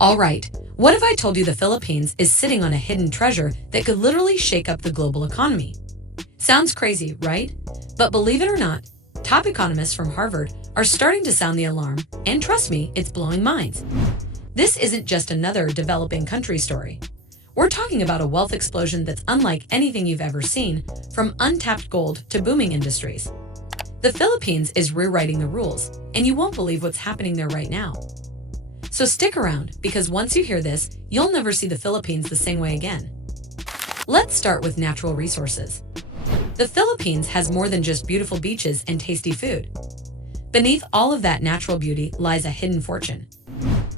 All right, what if I told you the Philippines is sitting on a hidden treasure that could literally shake up the global economy? Sounds crazy, right? But believe it or not, top economists from Harvard are starting to sound the alarm, and trust me, it's blowing minds. This isn't just another developing country story. We're talking about a wealth explosion that's unlike anything you've ever seen, from untapped gold to booming industries. The Philippines is rewriting the rules, and you won't believe what's happening there right now. So stick around, because once you hear this, you'll never see the Philippines the same way again. Let's start with natural resources. The Philippines has more than just beautiful beaches and tasty food. Beneath all of that natural beauty lies a hidden fortune.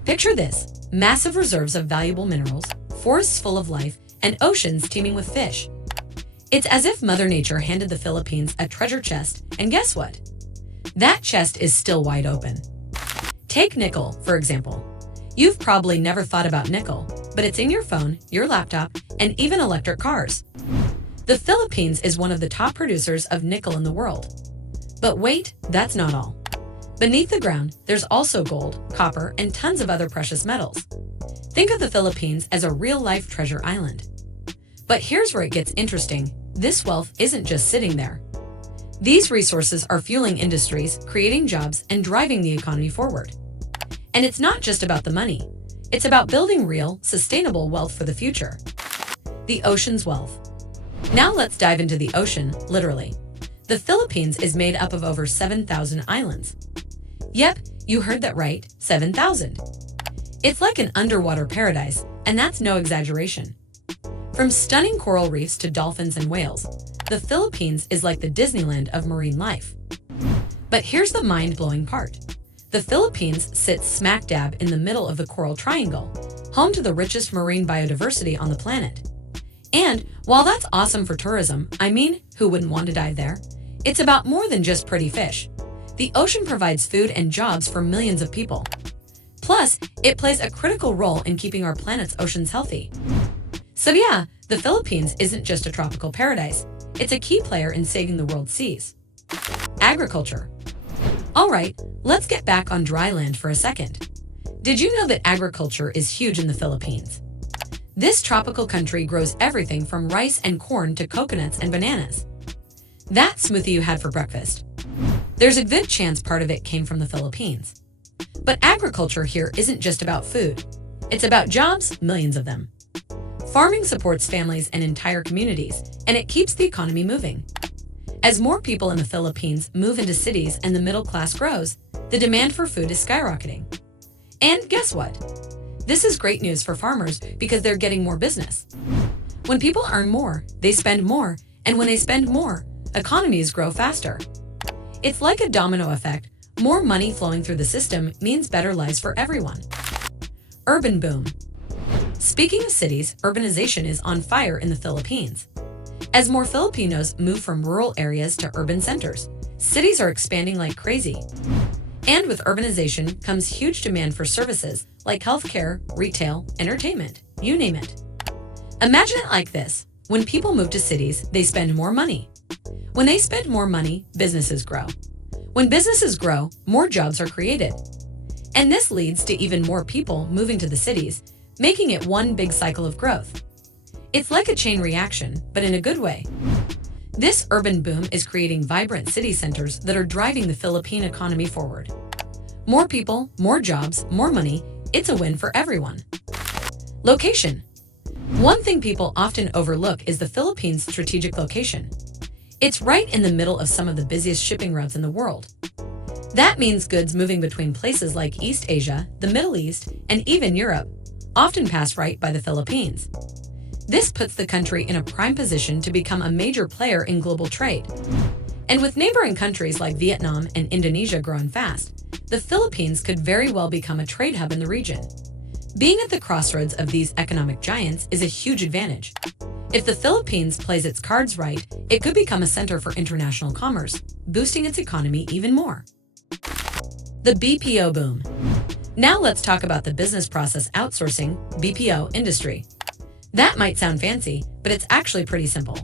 Picture this: massive reserves of valuable minerals, forests full of life, and oceans teeming with fish. It's as if Mother Nature handed the Philippines a treasure chest, and guess what? That chest is still wide open. Take nickel, for example. You've probably never thought about nickel, but it's in your phone, your laptop, and even electric cars. The Philippines is one of the top producers of nickel in the world. But wait, that's not all. Beneath the ground, there's also gold, copper, and tons of other precious metals. Think of the Philippines as a real-life treasure island. But here's where it gets interesting. This wealth isn't just sitting there. These resources are fueling industries, creating jobs, and driving the economy forward. And it's not just about the money. It's about building real, sustainable wealth for the future. The ocean's wealth. Now let's dive into the ocean, literally. The Philippines is made up of over 7,000 islands. Yep, you heard that right, 7,000. It's like an underwater paradise, and that's no exaggeration. From stunning coral reefs to dolphins and whales, the Philippines is like the Disneyland of marine life. But here's the mind-blowing part. The Philippines sits smack dab in the middle of the Coral Triangle, home to the richest marine biodiversity on the planet. And while that's awesome for tourism, I mean, who wouldn't want to dive there? It's about more than just pretty fish. The ocean provides food and jobs for millions of people. Plus, it plays a critical role in keeping our planet's oceans healthy. So yeah, the Philippines isn't just a tropical paradise. It's a key player in saving the world's seas. Agriculture. All right, let's get back on dry land for a second. Did you know that agriculture is huge in the Philippines? This tropical country grows everything from rice and corn to coconuts and bananas. That smoothie you had for breakfast, there's a good chance part of it came from the Philippines. But agriculture here isn't just about food. It's about jobs, millions of them. Farming supports families and entire communities, and it keeps the economy moving. As more people in the Philippines move into cities and the middle class grows, the demand for food is skyrocketing. And guess what? This is great news for farmers because they're getting more business. When people earn more, they spend more, and when they spend more, economies grow faster. It's like a domino effect. More money flowing through the system means better lives for everyone. Urban boom. Speaking of cities, urbanization is on fire in the Philippines. As more Filipinos move from rural areas to urban centers, cities are expanding like crazy. And with urbanization comes huge demand for services like healthcare, retail, entertainment, you name it. Imagine it like this. When people move to cities, they spend more money. When they spend more money, businesses grow. When businesses grow, more jobs are created. And this leads to even more people moving to the cities, making it one big cycle of growth. It's like a chain reaction, but in a good way. This urban boom is creating vibrant city centers that are driving the Philippine economy forward. More people, more jobs, more money, it's a win for everyone. Location. One thing people often overlook is the Philippines' strategic location. It's right in the middle of some of the busiest shipping routes in the world. That means goods moving between places like East Asia, the Middle East, and even Europe often pass right by the Philippines. This puts the country in a prime position to become a major player in global trade. And with neighboring countries like Vietnam and Indonesia growing fast, the Philippines could very well become a trade hub in the region. Being at the crossroads of these economic giants is a huge advantage. If the Philippines plays its cards right, it could become a center for international commerce, boosting its economy even more. The BPO boom. Now let's talk about the business process outsourcing (BPO) industry. That might sound fancy, but it's actually pretty simple.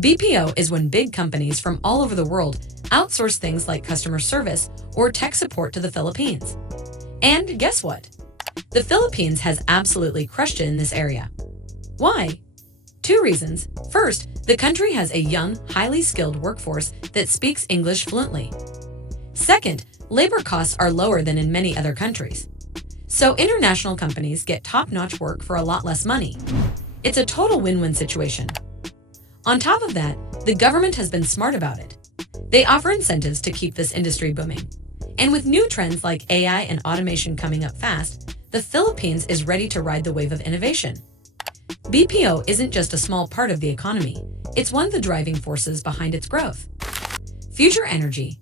BPO is when big companies from all over the world outsource things like customer service or tech support to the Philippines. And guess what? The Philippines has absolutely crushed it in this area. Why? Two reasons. First, the country has a young, highly skilled workforce that speaks English fluently. Second, labor costs are lower than in many other countries. So international companies get top-notch work for a lot less money. It's a total win-win situation. On top of that, the government has been smart about it. They offer incentives to keep this industry booming. And with new trends like AI and automation coming up fast, the Philippines is ready to ride the wave of innovation. BPO isn't just a small part of the economy, it's one of the driving forces behind its growth. Future energy.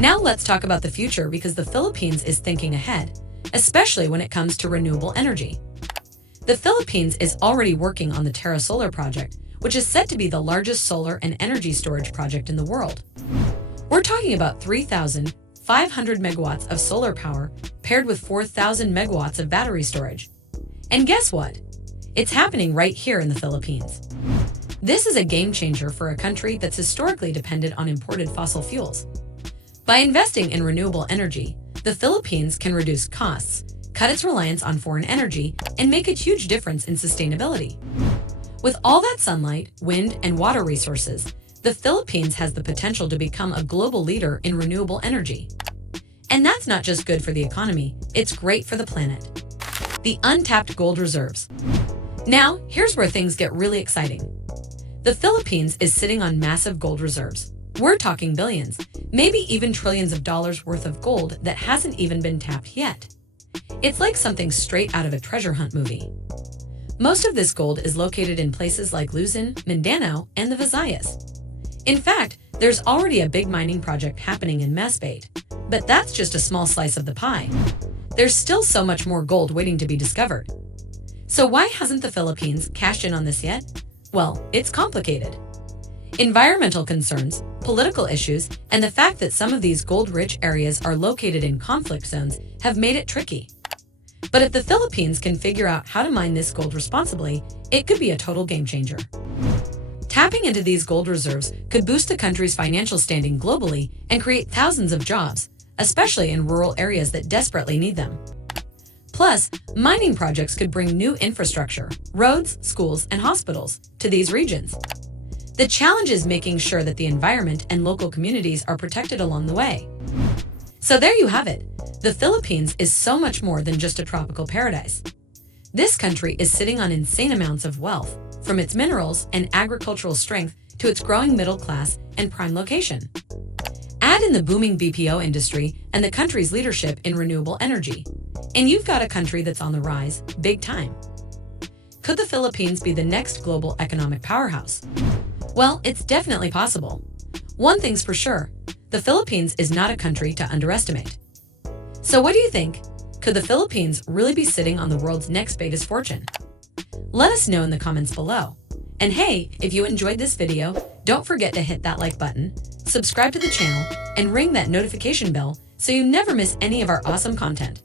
Now let's talk about the future because the Philippines is thinking ahead, especially when it comes to renewable energy. The Philippines is already working on the Terra Solar project, which is said to be the largest solar and energy storage project in the world. We're talking about 3,500 megawatts of solar power paired with 4,000 megawatts of battery storage. And guess what? It's happening right here in the Philippines. This is a game changer for a country that's historically dependent on imported fossil fuels. By investing in renewable energy, the Philippines can reduce costs, cut its reliance on foreign energy, and make a huge difference in sustainability. With all that sunlight, wind, and water resources, the Philippines has the potential to become a global leader in renewable energy. And that's not just good for the economy, it's great for the planet. The untapped gold reserves. Now, here's where things get really exciting. The Philippines is sitting on massive gold reserves. We're talking billions, maybe even trillions of dollars worth of gold that hasn't even been tapped yet. It's like something straight out of a treasure hunt movie. Most of this gold is located in places like Luzon, Mindanao, and the Visayas. In fact, there's already a big mining project happening in Masbate, but that's just a small slice of the pie. There's still so much more gold waiting to be discovered. So why hasn't the Philippines cashed in on this yet? Well, it's complicated. Environmental concerns, political issues, and the fact that some of these gold-rich areas are located in conflict zones have made it tricky. But if the Philippines can figure out how to mine this gold responsibly, it could be a total game changer. Tapping into these gold reserves could boost the country's financial standing globally and create thousands of jobs, especially in rural areas that desperately need them. Plus, mining projects could bring new infrastructure, roads, schools, and hospitals to these regions. The challenge is making sure that the environment and local communities are protected along the way. So there you have it. The Philippines is so much more than just a tropical paradise. This country is sitting on insane amounts of wealth, from its minerals and agricultural strength to its growing middle class and prime location. Add in the booming BPO industry and the country's leadership in renewable energy, and you've got a country that's on the rise, big time. Could the Philippines be the next global economic powerhouse? Well, it's definitely possible. One thing's for sure, the Philippines is not a country to underestimate. So what do you think? Could the Philippines really be sitting on the world's next biggest fortune? Let us know in the comments below. And hey, if you enjoyed this video, don't forget to hit that like button, subscribe to the channel, and ring that notification bell so you never miss any of our awesome content.